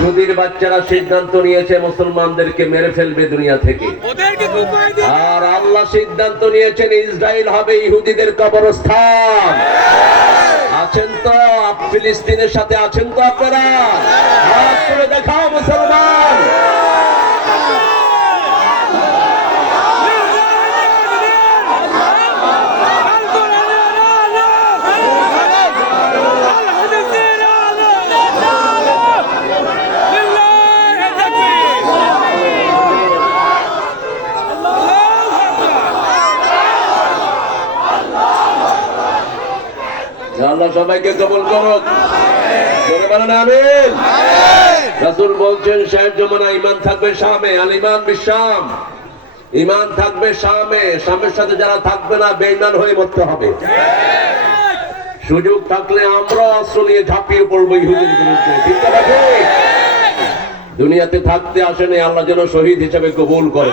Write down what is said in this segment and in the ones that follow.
ইহুদির বাচ্চারা সিদ্ধান্ত নিয়েছে মুসলমানদেরকে মেরে ফেলবে দুনিয়া থেকে। আর আল্লাহ সিদ্ধান্ত নিয়েছেন ইসরায়েল হবে ইহুদিদের কবরস্থান। আছেন তো ফিলিস্তিনের সাথে আছেন তো আপনারা? দেখাও মুসলমান। আল্লাহ সবাইকে কবুল করুক। রাসূল বলছেন শেষ জমানা ইমান থাকবে শামে আল ইমান বিশাম। ইমান থাকবে শামে শামের সাথে যারা থাকবে না বেঈমান হয়ে মরতে হবে। সুযোগ থাকলে আমরা অস্ত্র নিয়ে ঝাঁপিয়ে পড়ব ইহুদির বিরুদ্ধে। ঠিক? দুনিয়াতে থাকতে আসেনি আল্লাহ যেন শহীদ হিসেবে কবুল করে।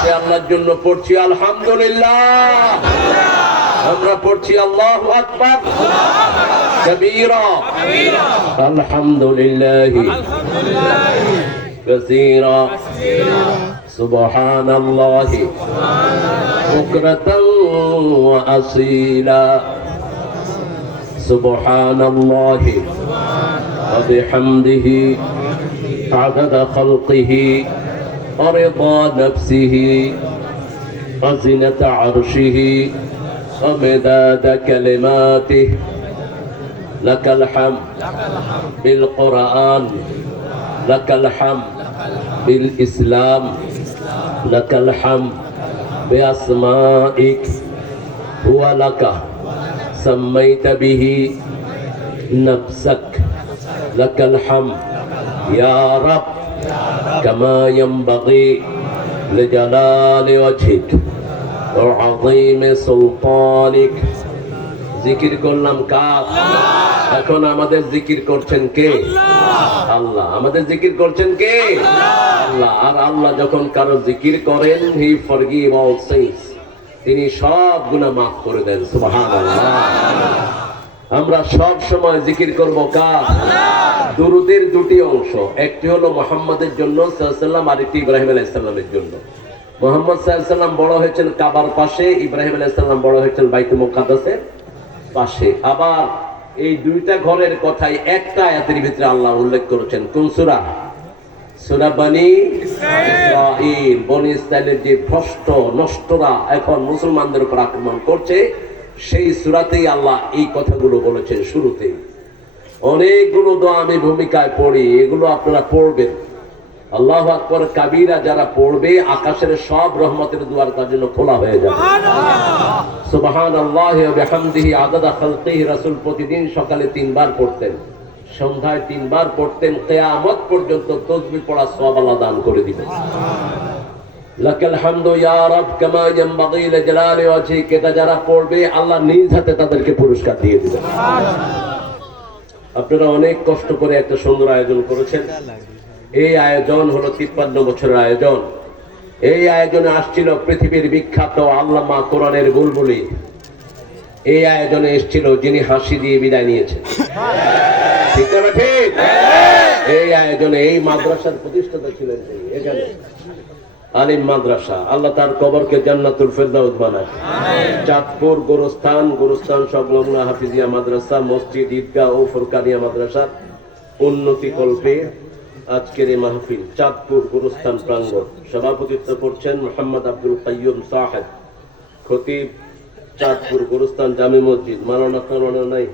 সে আল্লাহর জন্য পড়ছি আলহামদুলিল্লাহ আমরা পড়ছি আল্লাহু আকবার কবীরা আলহামদুলিল্লাহ كثيرا سبحان الله بكرة وأصيلا سبحان الله وبحمده عدد خلقه ورضا نفسه وزنة عرشه ومداد كلماته. لك الحمد بالقرآن لك الحمد بالإسلام لك الحمد بأسمائك. هو لك سميت به نفسك. لك الحمد يا رب. كما ينبغي لجلال وجهك وعظيم سلطانك জিকির করলাম কার এখন আমাদের জিকির করছেন কে আল্লাহ আমাদের জিকির করছেন কে আল্লাহ আর আল্লাহ যখন কারো জিকির করেন হি ফরগিভ অল সিনস তিনি সব গুনাহ মাফ করে দেন সুবহানাল্লাহ আমরা সব সময় জিকির করব কার? দুরুদের দুটি অংশ। একটি হলো মোহাম্মদের জন্য সাল্লাম আর একটি ইব্রাহিম আলাইসাল্লামের জন্য। মোহাম্মদ সাল্লাম বড় হয়েছেন কাবার পাশে, ইব্রাহিম আলাইসাল্লাম বড় হয়েছেন বাইতুল মুকাদ্দাসের পাশে। আবার এই দুইটা ঘরের কথাই একটা আয়াতের ভিতরে আল্লাহ উল্লেখ করেছেন। কোন সূরা? সূরা বনি ইসরাইলের যে ভ্রষ্ট, নষ্টরা এখন মুসলমানদের উপর আক্রমণ করছে সেই সূরাতেই আল্লাহ এই কথাগুলো বলেছেন শুরুতেই। অনেকগুলো দোয়া আমি ভূমিকায় পড়ি এগুলো আপনারা পড়বেন। আল্লাহ আকবর কাবিরা যারা পড়বে আকাশের সব রহমতের দুয়ার তার জন্য খোলা হয়ে যাবে। সুবহান আল্লাহ বিহামদিহি আদাদা খালকিহি রাসূল প্রতিদিন সকালে তিনবার পড়তেন। সন্ধ্যায় তিনবার পড়তেন কিয়ামত পর্যন্ত তসবিহ পড়া সওয়াব আল্লাহ দান করে দিবেন। যারা পড়বে, আল্লাহ নিজ হাতে তাদেরকে পুরস্কার দিয়ে দিবেন। আপনারা অনেক কষ্ট করে একটা সুন্দর আয়োজন করেছেন। এই আয়োজন হলো তিপ্পান্ন বছরের আয়োজন। এই আয়োজনে আসছিল পৃথিবীর বিখ্যাত আল্লামা কোরআনের বুলবুলি। এই আয়োজনে এসেছিল যিনি হাসি দিয়ে বিদায় নিয়েছেন। ঠিক না ঠিক এই আয়োজনে এই মাদ্রাসার প্রতিষ্ঠাতা ছিলেন এখানে। আলিম মাদ্রাসা, আল্লাহ তার কবরকে জান্নাতুল ফেরদাউস বানায়। চাঁদপুর গোরস্থান গোরস্থান সংলগ্ন হাফিজিয়া মাদ্রাসা, মসজিদ, ঈদগাহ ও ফুরকানিয়া মাদ্রাসার উন্নতি কল্পে আজকের এই মাহফিল, চাঁদপুর গোরস্থান প্রাঙ্গণ। সভাপতিত্ব করছেন মোহাম্মদ আব্দুল কাইয়ুম সাহেব। খতিব, চাঁদপুর গোরস্থান জামি মসজিদ। মালানা নাই।